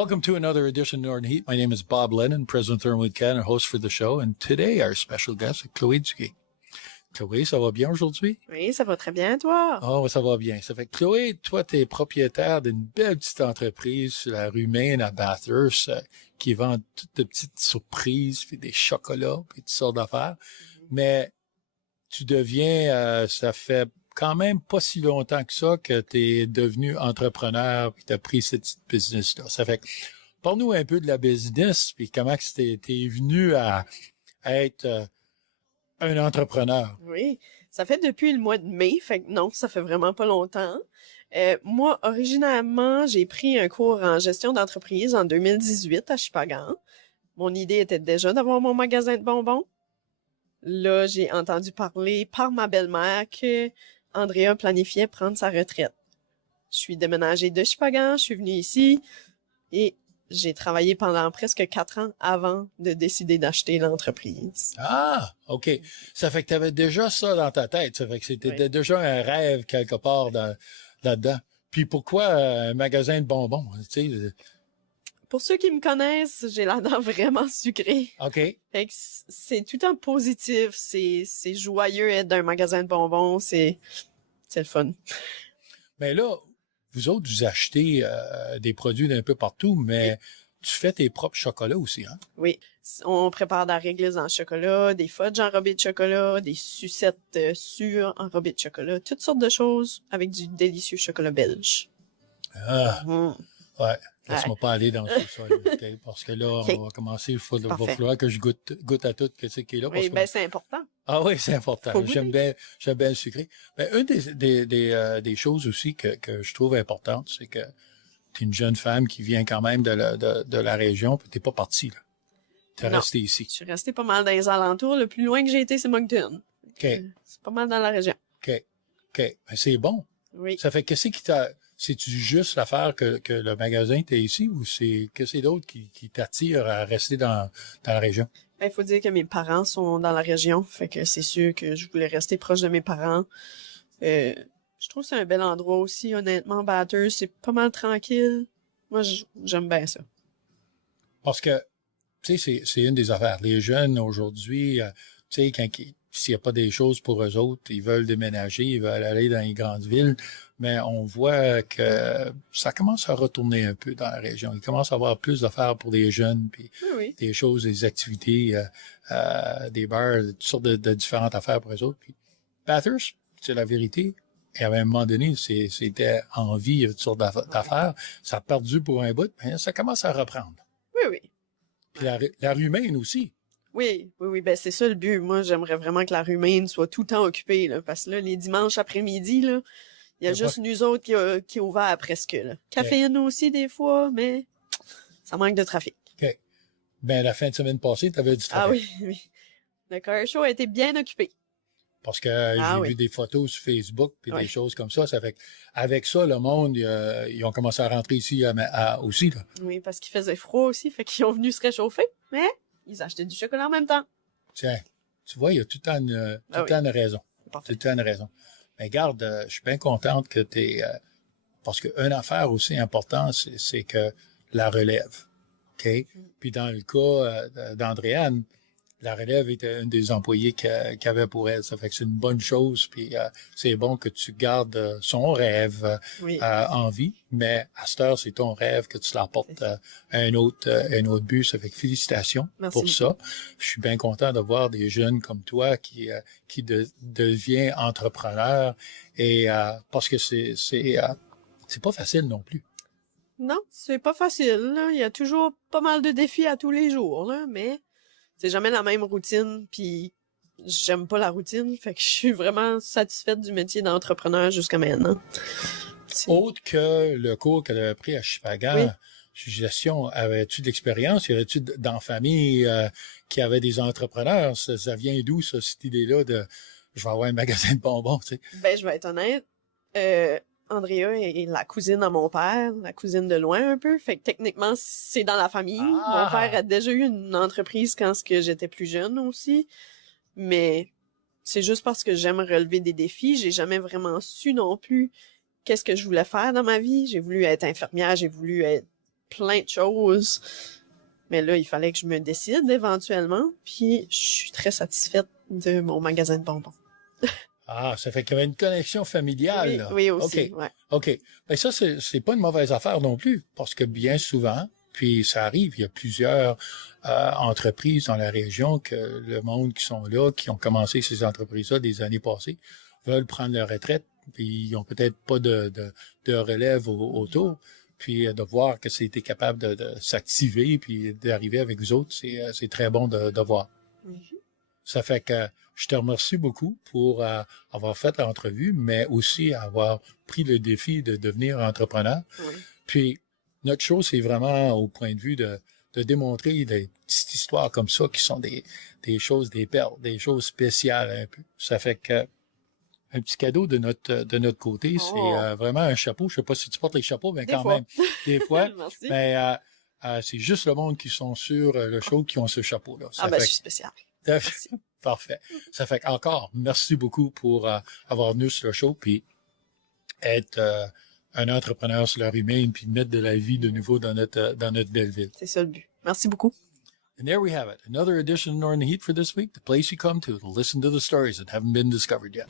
Welcome to another edition of Northern Heat. My name is Bob Lennon, President of Thermoid Canada, host for the show. And today, our special guest is Chloé Duguay. Chloé, ça va bien aujourd'hui? Oui, ça va très bien, toi? Oh, ça va bien. Ça fait que Chloé, toi, tu es propriétaire d'une belle petite entreprise sur la rue Maine à Bathurst qui vend toutes de petites surprises, puis des chocolats, puis toutes sortes d'affaires. Mais tu deviens, ça fait quand même pas si longtemps que ça que tu es devenu entrepreneur puis tu as pris cette business-là. Ça fait que parle-nous un peu de la business puis comment que t'es venu à être un entrepreneur. Oui, ça fait depuis le mois de mai, fait que non, ça fait vraiment pas longtemps. Moi, originalement, j'ai pris un cours en gestion d'entreprise en 2018 à Shippagan. Mon idée était déjà d'avoir mon magasin de bonbons. Là, j'ai entendu parler par ma belle-mère que Andrea planifiait prendre sa retraite. Je suis déménagée de Shippagan, je suis venue ici et j'ai travaillé pendant presque 4 ans avant de décider d'acheter l'entreprise. Ah, OK. Ça fait que tu avais déjà ça dans ta tête. Ça fait que c'était déjà un rêve quelque part là-dedans. Puis pourquoi un magasin de bonbons? Tu sais? Pour ceux qui me connaissent, j'ai la dent vraiment sucrée. OK. Fait que c'est tout un positif, c'est joyeux être dans un magasin de bonbons, c'est le fun. Mais là, vous autres, vous achetez des produits d'un peu partout, mais tu fais tes propres chocolats aussi, hein? Oui. On prépare de la réglisse en chocolat, des fudges enrobés de chocolat, des sucettes sûres enrobées de chocolat, toutes sortes de choses avec du délicieux chocolat belge. Ah, ouais. Laisse-moi Ouais. pas aller dans ce sol, okay? Parce que là, on va commencer, il va falloir que je goûte à tout ce qui est là. Parce Oui, que... ben c'est important. Ah oui, c'est important. Faut J'aime bien le sucré. Mais une des choses aussi que je trouve importante, c'est que tu es une jeune femme qui vient quand même de la région, puis t'es pas partie, là. T'es resté ici. Je suis restée pas mal dans les alentours. Le plus loin que j'ai été, c'est Moncton. OK. C'est pas mal dans la région. OK. Ben, c'est bon. Oui. Ça fait qu'est-ce qui t'a... C'est-tu juste l'affaire que le magasin t'es ici ou que c'est d'autres qui t'attirent à rester dans la région? Ben, il faut dire que mes parents sont dans la région, fait que c'est sûr que je voulais rester proche de mes parents. Je trouve que c'est un bel endroit aussi, honnêtement, Bathurst, c'est pas mal tranquille. Moi, j'aime bien ça. Parce que, tu sais, c'est une des affaires. Les jeunes aujourd'hui, tu sais, s'il n'y a pas des choses pour eux autres, ils veulent déménager, ils veulent aller dans les grandes villes, mais on voit que ça commence à retourner un peu dans la région. Il commence à avoir plus d'affaires pour les jeunes, puis Oui. des choses, des activités, des bars, toutes sortes de différentes affaires pour eux autres. Puis Bathurst, c'est la vérité. Et à un moment donné, c'était en vie, il y avait toutes sortes d'affaires. Ça a perdu pour un bout, mais ça commence à reprendre. Oui. Puis la rue Maine aussi. Oui, ben c'est ça le but. Moi, j'aimerais vraiment que la rue Maine soit tout le temps occupée, là, parce que là, les dimanches après-midi, là, il y a juste nous autres qui est ouvert presque, là. Caféine aussi, des fois, mais ça manque de trafic. OK. Ben, la fin de semaine passée, tu avais du trafic. Ah oui. Le car show a été bien occupé. Parce que j'ai vu des photos sur Facebook puis des choses comme ça. Ça fait avec ça, le monde, ils ont commencé à rentrer ici aussi, là. Oui, parce qu'il faisait froid aussi, fait qu'ils ont venu se réchauffer, mais ils achetaient du chocolat en même temps. Tiens, tu vois, il y a tout le temps une raison. Tout le temps une raison. Mais garde, je suis bien contente que parce qu'une affaire aussi importante, c'est que la relève. OK? Puis dans le cas d'Andréane, la relève était une des employés qu'elle avait pour elle. Ça fait que c'est une bonne chose. Puis c'est bon que tu gardes son rêve en vie. Mais à cette heure, c'est ton rêve que tu l'apportes à un autre but. Ça fait que félicitations pour ça. Je suis bien content de voir des jeunes comme toi qui devient entrepreneur. Et parce que c'est pas facile non plus. Non, c'est pas facile, là. Il y a toujours pas mal de défis à tous les jours, là, mais c'est jamais la même routine, puis j'aime pas la routine, fait que je suis vraiment satisfaite du métier d'entrepreneur jusqu'à maintenant. Autre que le cours qu'elle avait pris à Shippagan, gestion, avais-tu de l'expérience? Y avait-tu dans famille qui avait des entrepreneurs? Ça vient d'où, ça, cette idée-là de je vais avoir un magasin de bonbons, tu sais? Ben, je vais être honnête. Andrea est la cousine à mon père, la cousine de loin un peu. Fait que techniquement, c'est dans la famille. Mon père a déjà eu une entreprise quand j'étais plus jeune aussi. Mais c'est juste parce que j'aime relever des défis. J'ai jamais vraiment su non plus qu'est-ce que je voulais faire dans ma vie. J'ai voulu être infirmière, j'ai voulu être plein de choses. Mais là, il fallait que je me décide éventuellement. Puis, je suis très satisfaite de mon magasin de bonbons. Ah, ça fait qu'il y avait une connexion familiale, Oui, là. oui aussi, OK. ouais. OK. Ben ça, c'est pas une mauvaise affaire non plus, parce que bien souvent, puis ça arrive, il y a plusieurs entreprises dans la région que le monde qui sont là, qui ont commencé ces entreprises-là des années passées, veulent prendre leur retraite, puis ils ont peut-être pas de relève autour. Puis de voir que c'était capable de s'activer, puis d'arriver avec vous autres, c'est très bon de voir. Mm-hmm. Ça fait que je te remercie beaucoup pour avoir fait l'entrevue, mais aussi avoir pris le défi de devenir entrepreneur. Oui. Puis, notre chose, c'est vraiment au point de vue de démontrer des petites histoires comme ça qui sont des choses, des perles, des choses spéciales un peu. Ça fait que un petit cadeau de notre côté, c'est vraiment un chapeau. Je sais pas si tu portes les chapeaux, mais quand même, des fois. Merci. Mais c'est juste le monde qui sont sur le show qui ont ce chapeau-là. Je suis spécial. Merci. Parfait. Ça fait encore, merci beaucoup pour avoir venu sur le show, puis être un entrepreneur sur leur humaine, puis mettre de la vie de nouveau dans notre belle ville. C'est ça le but. Merci beaucoup. And there we have it. Another edition of Northern Heat for this week, the place you come to listen to the stories that haven't been discovered yet.